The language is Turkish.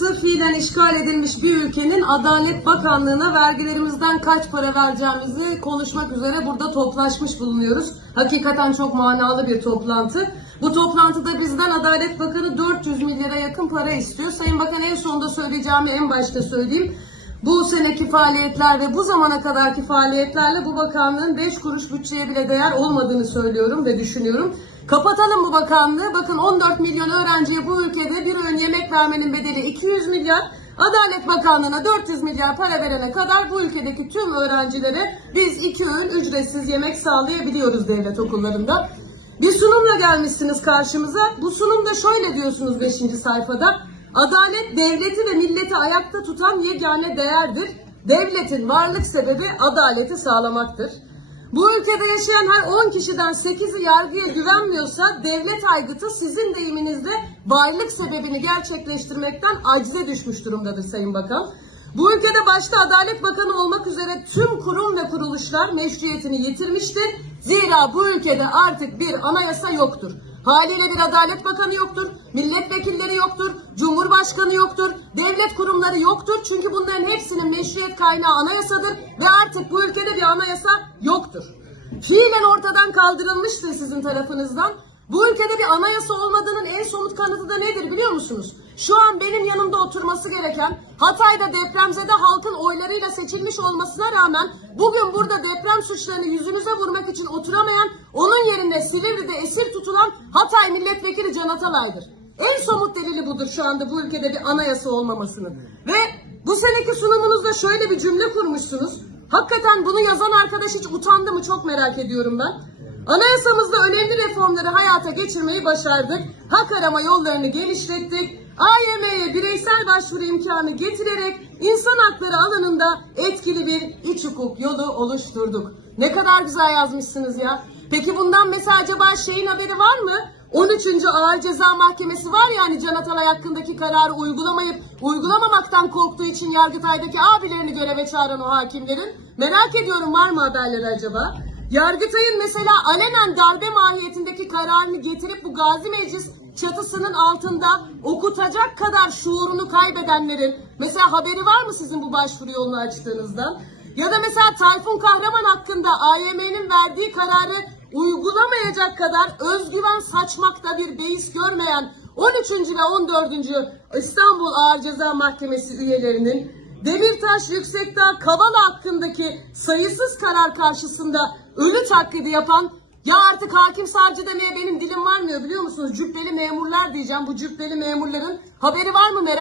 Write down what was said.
Anayasası fiilen işgal edilmiş bir ülkenin Adalet Bakanlığı'na vergilerimizden kaç para vereceğimizi konuşmak üzere burada toplaşmış bulunuyoruz. Hakikaten çok manalı bir toplantı. Bu toplantıda bizden Adalet Bakanı 400 milyara yakın para istiyor. Sayın Bakan en sonunda söyleyeceğimi en başta söyleyeyim. Bu seneki faaliyetler ve bu zamana kadarki faaliyetlerle bu bakanlığın 5 kuruş bütçeye bile değer olmadığını söylüyorum ve düşünüyorum. Kapatalım bu bakanlığı. Bakın 14 milyon öğrenciye bu ülkede bir öğün yemek vermenin bedeli 200 milyar. Adalet Bakanlığı'na 400 milyar para verene kadar bu ülkedeki tüm öğrencilere biz iki öğün ücretsiz yemek sağlayabiliyoruz devlet okullarında. Bir sunumla gelmişsiniz karşımıza. Bu sunumda şöyle diyorsunuz 5. sayfada. Adalet devleti ve milleti ayakta tutan yegane değerdir. Devletin varlık sebebi adaleti sağlamaktır. Bu ülkede yaşayan her 10 kişiden 8'i yargıya güvenmiyorsa devlet aygıtı sizin deyiminizde varlık sebebini gerçekleştirmekten acize düşmüş durumdadır Sayın Bakan. Bu ülkede başta Adalet Bakanı olmak üzere tüm kurum ve kuruluşlar meşruiyetini yitirmiştir. Zira bu ülkede artık bir anayasa yoktur. Haliyle bir Adalet Bakanı yoktur, yoktur, Cumhurbaşkanı yoktur, devlet kurumları yoktur. Çünkü bunların hepsinin meşruiyet kaynağı anayasadır ve artık bu ülkede bir anayasa yoktur. Fiilen ortadan kaldırılmıştır sizin tarafınızdan. Bu ülkede bir anayasa olmadığının en somut kanıtı da nedir biliyor musunuz? Şu an benim yanımda oturması gereken Hatay'da depremzede halkın oylarıyla seçilmiş olmasına rağmen bugün burada deprem suçlarını yüzünüze vurmak için oturamayan onun yerine Silivri'de esir tutulan Hatay milletvekili Can Atalay'dır. En somut delili budur şu anda bu ülkede bir anayasa olmamasının. Ve bu seneki sunumunuzda şöyle bir cümle kurmuşsunuz. Hakikaten bunu yazan arkadaş hiç utandı mı çok merak ediyorum ben. Anayasamızda önemli reformları hayata geçirmeyi başardık. Hak arama yollarını geliştirdik. AYM'ye bireysel başvuru imkanı getirerek insan hakları alanında etkili bir iç hukuk yolu oluşturduk. Ne kadar güzel yazmışsınız ya. Peki bundan mesela acaba şeyin haberi var mı? 13. Ağır Ceza Mahkemesi var ya hani Can Atalay hakkındaki kararı uygulamayıp uygulamamaktan korktuğu için Yargıtay'daki abilerini göreve çağıran o hakimlerin. Merak ediyorum var mı haberleri acaba? Yargıtay'ın mesela alenen darbe mahiyetindeki kararını getirip bu Gazi Meclis çatısının altında okutacak kadar şuurunu kaybedenlerin mesela haberi var mı sizin bu başvuru yolunu açtığınızdan? Ya da mesela Tayfun Kahraman hakkında AYM'nin verdiği kararı uygulamayacak kadar özgüven saçmakta bir beis görmeyen 13. ve 14. İstanbul Ağır Ceza Mahkemesi üyelerinin Demirtaş Yüksekdağ Kavala hakkındaki sayısız karar karşısında ölü taklidi yapan ya artık hakim savcı demeye benim dilim varmıyor biliyor musunuz? Cübbeli memurlar diyeceğim. Bu cübbeli memurların haberi var mı merak